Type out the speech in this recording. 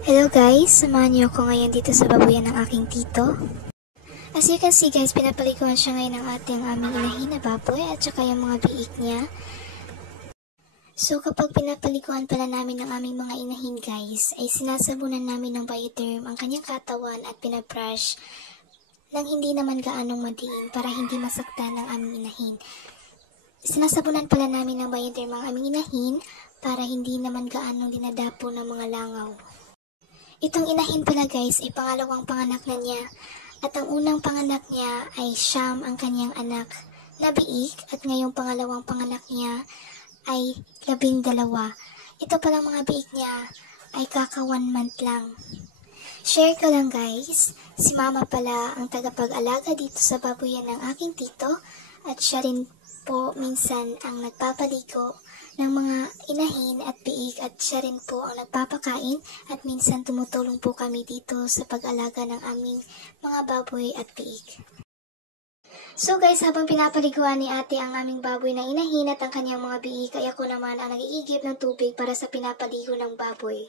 Hello guys, samahan niyo ako ngayon dito sa babuyan ng aking tito. As you can see guys, pinapaliguan siya ngayon ng ating aming inahin na baboy at saka yung mga biik niya. So kapag pinapaliguan pala namin ng aming mga inahin guys, ay sinasabunan namin ng bioderm ang kanyang katawan at pinabrush nang hindi naman gaanong madiin para hindi masaktan ng aming inahin. Sinasabunan pala namin ng bioderm ang aming inahin para hindi naman gaanong dinadapo ng mga langaw. Itong inahin pala guys ay pangalawang panganak na niya at ang unang panganak niya ay Siyam ang kanyang anak na biik at ngayong pangalawang panganak niya ay 12. Ito palang mga biik niya ay kaka 1 month lang. Share ko lang guys, si mama pala ang tagapag-alaga dito sa babuyan ng aking tito at siya rin po minsan ang nagpapaligo ng mga inahin at biik at siya rin po ang nagpapakain at minsan tumutulong po kami dito sa pag-alaga ng aming mga baboy at biik. So guys, habang pinapaliguan ni ate ang aming baboy na inahin at ang kanyang mga biik, ay ako naman ang nag-iigib ng tubig para sa pinapaligo ng baboy.